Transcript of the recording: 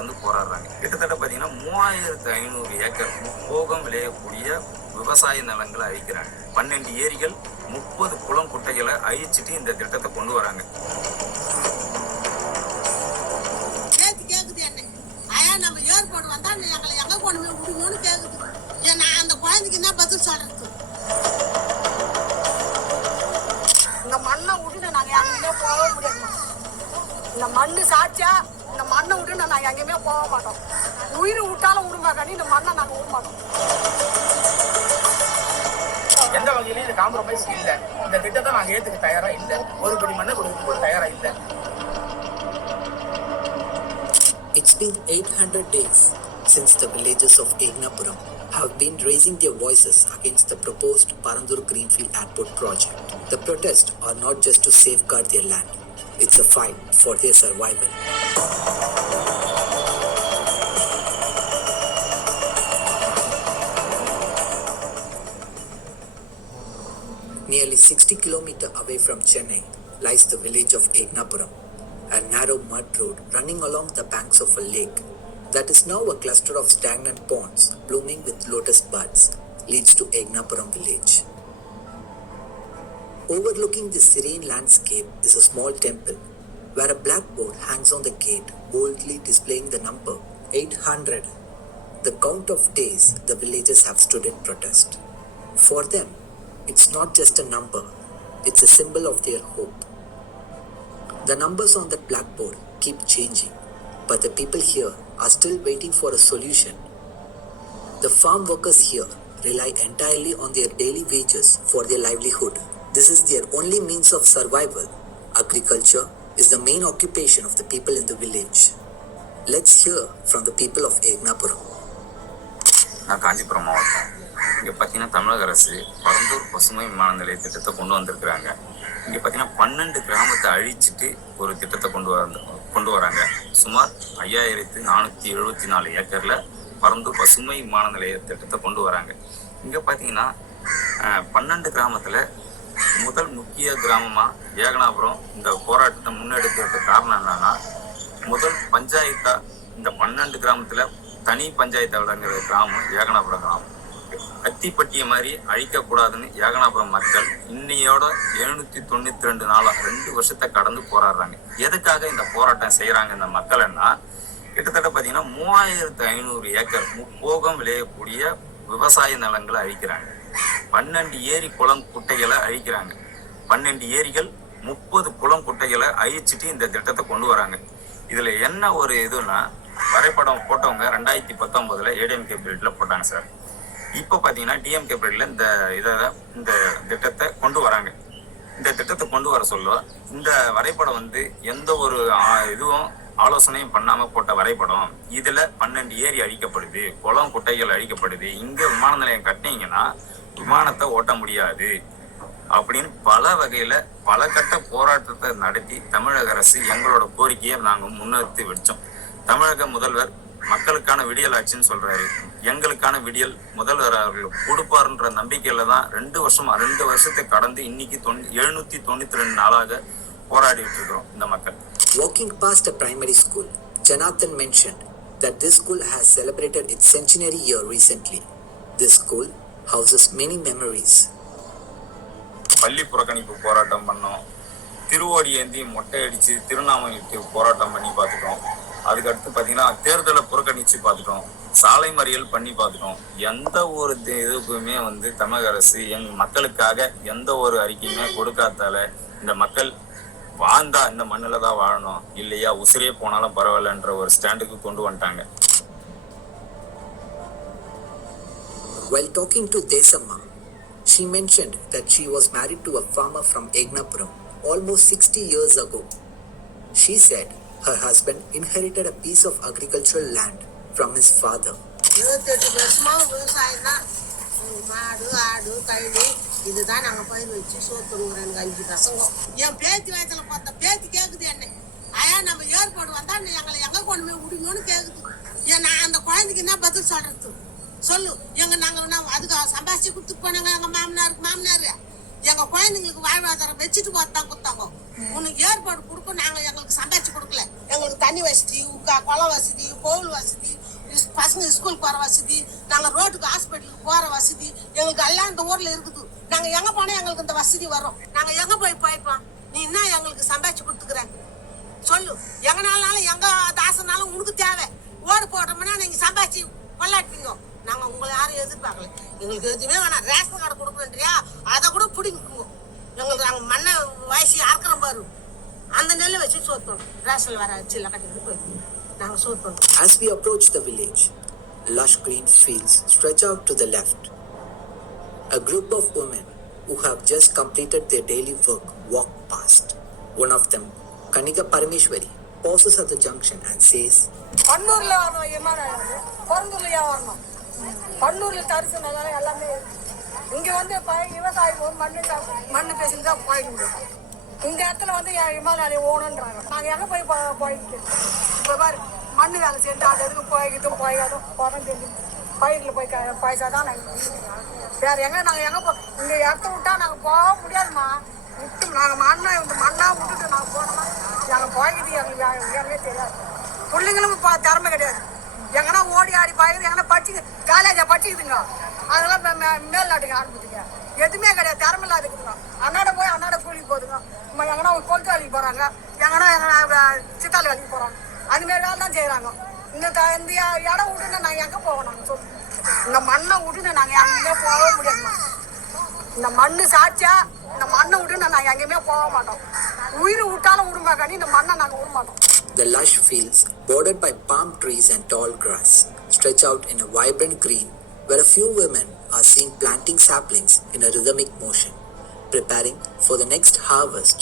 வந்து போராடுறாங்க. கிட்டத்தட்ட பார்த்தீங்கன்னா 3500 ஏக்கர் முப்போகம் விளையக்கூடிய விவசாய நிலங்களை அழிக்கிறாங்க. 12 ஏரிகள் 30 குளம் குட்டைகளை அழிச்சிட்டு இந்த திட்டத்தை கொண்டு வராங்க. நம்ம ஏர்போர்ட் வந்தா எங்களை எங்க கொண்டு போய் விடுங்கன்னு கேக்குது. நான் அந்த குழந்தைக்கு என்ன பதில் சொல்றது? இந்த மண்ணை விட்டு நாங்க எங்கேயுமே போக முடியாது. இந்த மண்ணு சாட்சியா இந்த மண்ணை விட்டு நாங்க எங்கேயுமே போக மாட்டோம். உயிர் விட்டாலும் விடுமாக்காண்டி இந்த மண்ணை நாங்க விட மாட்டோம். எந்த வகையிலும் இது காம்ப்ரமைஸ் இல்லை. இந்த திட்டத்தை நாங்க ஏத்துக்க தயாரா இல்லை. ஒரு படி மண்ணை கொடுக்க தயாரா இல்லை. It's been 800 days since the villagers of Egnapuram have been raising their voices against the proposed Parandur Greenfield Airport project. The protests are not just to safeguard their land, it's a fight for their survival. Nearly 60 kilometers away from Chennai lies the village of Egnapuram, a narrow mud road running along the banks of a lake that is now a cluster of stagnant ponds blooming with lotus buds leads to Egnapuram village. Overlooking this serene landscape is a small temple where a blackboard hangs on the gate boldly displaying the number 800, the count of days the villagers have stood in protest. For them, it's not just a number, it's a symbol of their hope. The numbers on that blackboard keep changing, but the people here are still waiting for a solution. The farm workers here rely entirely on their daily wages for their livelihood. This is their only means of survival. Agriculture is the main occupation of the people in the village. Let's hear from the people of Egnapuram. நான் காஞ்சிபுரம் மாவட்டம். இங்கே பார்த்தீங்கன்னா தமிழக அரசு பரந்தூர் பசுமை விமான நிலைய திட்டத்தை கொண்டு வந்திருக்கிறாங்க. இங்கே பார்த்தீங்கன்னா 12 கிராமத்தை அழிச்சிட்டு ஒரு திட்டத்தை கொண்டு வராங்க. சுமார் 5474 ஏக்கரில் பரந்தூர் பசுமை விமான நிலைய திட்டத்தை கொண்டு வராங்க. இங்கே பார்த்தீங்கன்னா 12 கிராமத்தில் முதல் முக்கிய கிராமமாக ஏகனாபுரம் இந்த போராட்டத்தை முன்னெடுக்கிறதுக்கு காரணம் என்னன்னா, முதல் பஞ்சாயத்தாக இந்த 12 கிராமத்தில் தனி பஞ்சாயத்து விளங்குற கிராமம் ஏகனாபுரம் கிராமம். அத்திப்பட்டிய மாதிரி அழிக்கக்கூடாதுன்னு ஏகனாபுரம் மக்கள் இன்னையோட 792 நாளா 2 வருஷத்தை கடந்து போராடுறாங்க. எதுக்காக இந்த போராட்டம் செய்யறாங்க இந்த மக்கள்னா, கிட்டத்தட்ட பார்த்தீங்கன்னா 3500 ஏக்கர் முப்போகம் விளையக்கூடிய விவசாய நிலங்களை அழிக்கிறாங்க. 12 ஏரி குளம் குட்டைகளை அழிக்கிறாங்க. 12 ஏரிகள் 30 குளம் குட்டைகளை அழிச்சிட்டு இந்த திட்டத்தை கொண்டு வராங்க. இதுல என்ன ஒரு இதுன்னா, வரைபடம் போட்டவங்க 2019 ஏடிஎம்கே பீரியட்ல போட்டாங்க சார். இப்போ பார்த்தீங்கன்னா டிஎம்கே பீரியட்ல இந்த திட்டத்தை கொண்டு வராங்க. இந்த திட்டத்தை கொண்டு வர சொல்ல இந்த வரைபடம் வந்து எந்த ஒரு இதுவும் ஆலோசனையும் பண்ணாம போட்ட வரைபடம். இதுல 12 ஏரி அழிக்கப்படுது, குளம் குட்டைகள் அழிக்கப்படுது. இங்க விமான நிலையம் கட்டினீங்கன்னா விமானத்தை ஓட்ட முடியாது அப்படின்னு பல வகையில பல கட்ட போராட்டத்தை நடத்தி தமிழக அரசு எங்களோட கோரிக்கையை நாங்க முன்னெடுத்து வச்சோம். தமிழக முதல்வர் மக்களுக்கான விடியல் ஆட்சின்னு சொல்றாரு. எங்களுக்கான விடியல் முதல்வர் அவர்கள் கொடுப்பாருன்ற நம்பிக்கையில தான் 2 வருஷத்தை கடந்து இன்னைக்கு 792 நாளாக போராடிட்டு இருக்கிறோம் இந்த மக்கள். Walking past a primary school, Janathan mentioned that this school has celebrated its centenary year recently. This school houses many memories. பள்ளி புறக்கணிப்பு போராட்டம் பண்ணோம். திருவோடி ஏந்தி மொட்டை அடிச்சு திருநாமணிக்கு போராட்டம் பண்ணி பார்த்துட்டோம். அதுக்கடுத்து பார்த்தீங்கன்னா தேர்தலை புறக்கணிச்சு பார்த்துட்டோம். சாலை மறியல் பண்ணி பார்த்துட்டோம். எந்த ஒரு இதுக்குமே வந்து தமிழக அரசு மக்களுக்காக எந்த ஒரு அறிக்கையுமே கொடுக்காதால இந்த மக்கள் வாழ்ந்தா இந்த மண்ணில் தான் வாழணும், இல்லையா உசிரே போனாலும் பரவாயில்லன்ற ஒரு ஸ்டாண்டுக்கு கொண்டு வந்துட்டாங்க. While talking to Desamma, she mentioned that she was married to a farmer from Egnapuram almost 60 years ago. She said her husband inherited a piece of agricultural land from his father. 28 வருஷமா விவசாயம் தான். மாடு ஆடு கழுவி இதுதான் நாங்க பயிர் வச்சு சோத்துருவோம். எனக்கு 5 பசங்க. என் பேத்தி வயசுல பார்த்த பேத்தி கேக்குது என்ன, நம்ம ஏர்போர்ட் வந்தா எங்களை எங்க கொண்டு போய் விடுங்கன்னு கேக்குது. நான் அந்த குழந்தைக்கு என்ன பதில் சொல்றது சொல்லு? நாங்க அதுக்கு சம்பாதிச்சு கொடுத்துட்டு போனாங்க எங்க மாமனாரு. எங்க குழந்தைங்களுக்கு வாழ்வாதாரம் வச்சுட்டு பார்த்தாங்க. உனக்கு ஏற்பாடு கொடுக்க நாங்க எங்களுக்கு சம்பாதிச்சு கொடுக்கல, எங்களுக்கு தண்ணி வசதி குளம் வசதி கோவில் வசதி பசங்க ஸ்கூலுக்கு போகிற வசதி நாங்கள் ரோட்டுக்கு ஹாஸ்பிட்டலுக்கு போகிற வசதி எங்களுக்கு எல்லாம் இந்த ஊரில் இருக்குது நாங்கள் எங்கே போனால் எங்களுக்கு இந்த வசதி வரும் நாங்கள் எங்கே போய்ப்போம் நீ என்ன எங்களுக்கு சம்பாதிச்சு கொடுத்துக்குற சொல்லு எங்கனாலும் எங்க தாசனாலும் உனக்கு தேவை ஓடு போட்டோம்னா நீங்க சம்பாதிச்சு கொள்ளாட்டீங்க நாங்கள் உங்களை யாரும் எதிர்பார்க்கல எங்களுக்கு எதுவுமே வேணாம் ரேஷன் கார்டு கொடுக்குறேன்றியா அதை கூட பிடிக்குங்க எங்களுக்கு நாங்கள் மண்ணை வயசு அறுக்கிறோம் பாரு அந்த நெல்லை வச்சு சோத்தோம் ரேஷன் வர வச்சு இல்லை கட்டிக்கிட்டு போய் நாங்கள் சோத்தோம். As we approach the village, lush green fields stretch out to the left. A group of women who have just completed their daily work walk past. One of them, Kanika Parameshwari, pauses at the junction and says, பன்னூர்ல வரணும் பிறந்தூர்லயா வரணும் பன்னூர்ல தரிசனம் எல்லாமே இங்க வந்து விவசாயம் மண்ணு பேசிட்டு தான் போயிட முடியும் இந்த இடத்துல வந்து இமாலய ஓணுன்றாங்க நாங்க எங்க போயிட்டு இப்ப பாரு மண்ணு வேலை செஞ்சு அது எதுக்கு போய்க்காதும் போறோம் தெரிஞ்சு பயிர்ல போய் பைசாதான் நாங்க வேற எங்க நாங்க எங்க இங்க இடத்த விட்டா நாங்க போக முடியாதுமா விட்டு நாங்க மண்ணா விட்டுட்டு நாங்க போனோம்னா நாங்க போய்க்கிட்டு எங்களுக்கு எங்கே தெரியாது பிள்ளைங்களும் திறமை கிடையாது எங்கன்னா ஓடி ஆடி பாய்க்குது எங்கன்னா படிச்சு காலேஜா படிச்சுக்குதுங்க அதெல்லாம் மேல்நாட்டுக்கு ஆரம்பிச்சுங்க எதுவுமே கிடையாது திறமை இல்லாத இருக்குதுங்க அண்ணாட கூலிக்கு போகுதுங்க எங்கன்னா கொளுத்து வேலைக்கு போறாங்க எங்கன்னா சித்தாள் வேலைக்கு போறாங்க அதுமாரி வேலை தான் செய்யறாங்க இந்த இடம் விட்டுன்னு நாங்க எங்க போவோம் நாங்க சொல்லு இந்த மண்ணை விட்டுன்னு நாங்க எங்கேயுமே போக முடியாதுமா இந்த மண்ணு சாச்சா இந்த மண்ணை விட்டுன்னு நாங்க எங்கேயுமே போக மாட்டோம் உயிர் விட்டாலும் விடுமாக்காண்டி இந்த மண்ணை நாங்க விட மாட்டோம். The lush fields, bordered by palm trees and tall grass, stretch out in a vibrant green where a few women are seen planting saplings in a rhythmic motion, preparing for the next harvest